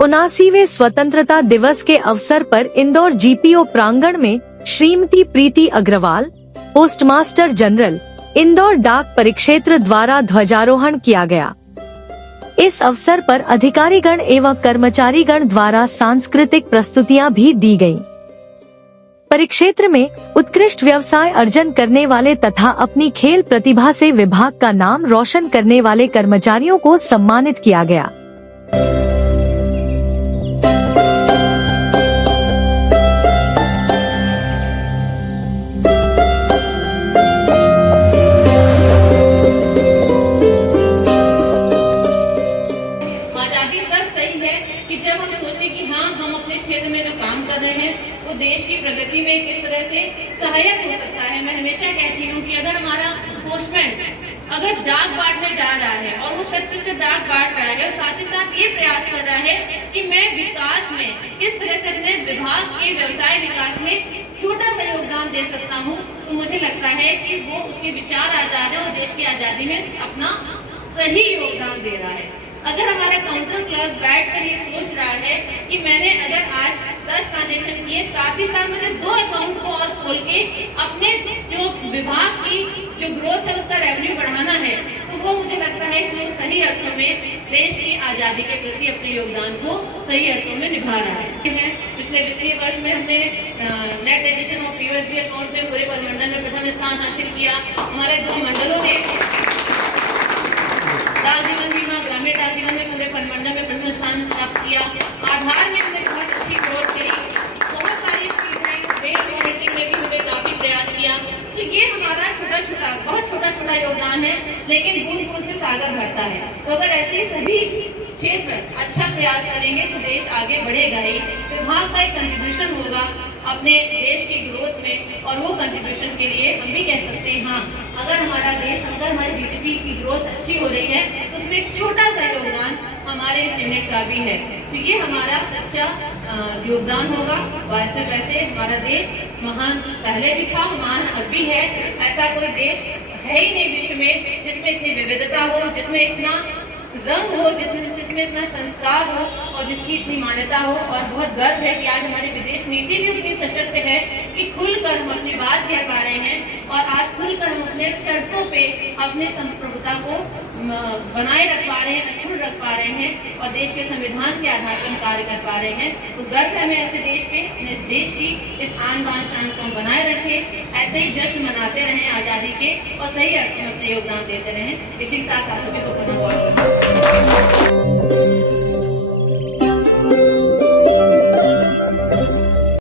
79वें स्वतंत्रता दिवस के अवसर पर इंदौर जीपीओ प्रांगण में श्रीमती प्रीति अग्रवाल, पोस्टमास्टर जनरल, इंदौर डाक परिक्षेत्र द्वारा ध्वजारोहण किया गया। इस अवसर पर अधिकारीगण एवं कर्मचारीगण द्वारा सांस्कृतिक प्रस्तुतियां भी दी गयी। परिक्षेत्र में उत्कृष्ट व्यवसाय अर्जन करने वाले तथा अपनी खेल प्रतिभा से विभाग का नाम रोशन करने वाले कर्मचारियों को सम्मानित किया गया। कि जब हम सोचे कि हाँ, हम अपने क्षेत्र में जो काम कर रहे हैं वो देश की प्रगति में किस तरह से सहायक हो सकता है। मैं हमेशा कहती हूँ कि अगर हमारा पोस्टमैन अगर डाक बांटने जा रहा है और वो 100% डाक बांट रहा है और साथ ही साथ ये प्रयास कर रहा है कि मैं विकास में किस तरह से अपने विभाग के व्यवसाय विकास में छोटा सा योगदान दे सकता हूँ, तो मुझे लगता है कि वो उसके विचार आजाद है और देश की आज़ादी में अपना सही योगदान दे रहा है। अगर हमारा काउंटर क्लर्क बैठकर ये सोच रहा है कि मैंने अगर आज 10 ट्रांजेक्शन किए, साथ ही साथ मुझे 2 अकाउंट को और खोल के अपने जो विभाग की जो ग्रोथ है उसका रेवेन्यू बढ़ाना है, तो वो मुझे लगता है कि वो सही अर्थों में देश की आज़ादी के प्रति अपने योगदान को सही अर्थों में निभा रहा है। पिछले वित्तीय वर्ष में हमने net addition of USB account में पूरे परिमंडल में प्रथम स्थान हासिल किया। हमारे 2 मंडलों ने जीवन बीमा ग्रामीण जीवन में पूरे परिमंडल में प्रथम स्थान प्राप्त किया। आधार में हमने बहुत अच्छी ग्रोथ करी, बहुत सारी चीजें रेल वारंटी में भी हमने काफी प्रयास किया। तो ये हमारा बहुत छोटा योगदान है, लेकिन बूंद बूंद से सागर भरता है। तो अगर ऐसे सभी क्षेत्र अच्छा प्रयास करेंगे तो देश आगे बढ़ेगा ही। विभाग का एक कंट्रीब्यूशन होगा अपने देश की ग्रोथ में, और वो कंट्रीब्यूशन के लिए हम भी कह सकते हैं हाँ, अगर हमारा देश, अगर हमारी जीडीपी की ग्रोथ अच्छी हो रही है तो उसमें एक छोटा सा योगदान हमारे इस यूनिट का भी है। तो ये हमारा सच्चा योगदान होगा। वैसे हमारा देश महान पहले भी था, महान अब भी है। ऐसा कोई देश है ही नहीं विश्व में जिसमें इतनी विविधता हो, जिसमें इतना रंग हो, जिसमें इतना संस्कार हो और जिसकी इतनी मान्यता हो। और बहुत गर्व है कि आज हमारी विदेश नीति भी उतनी सशक्त है कि खुलकर हम अपनी बात कह पा रहे हैं और आज खुलकर हम अपने शर्तों पे अपने संप्रभुता को बनाए रख पा रहे हैं, अक्षुण्ण रख पा रहे हैं और देश के संविधान के आधार पर कार्य कर पा रहे हैं। तो गर्व है हमें ऐसे देश पे, इस देश की इस आन बान शान को हम बनाए रखें, ऐसे ही जश्न मनाते रहें आज़ादी के और सही अर्थ में अपने योगदान देते रहें। इसी के साथ आप सभी को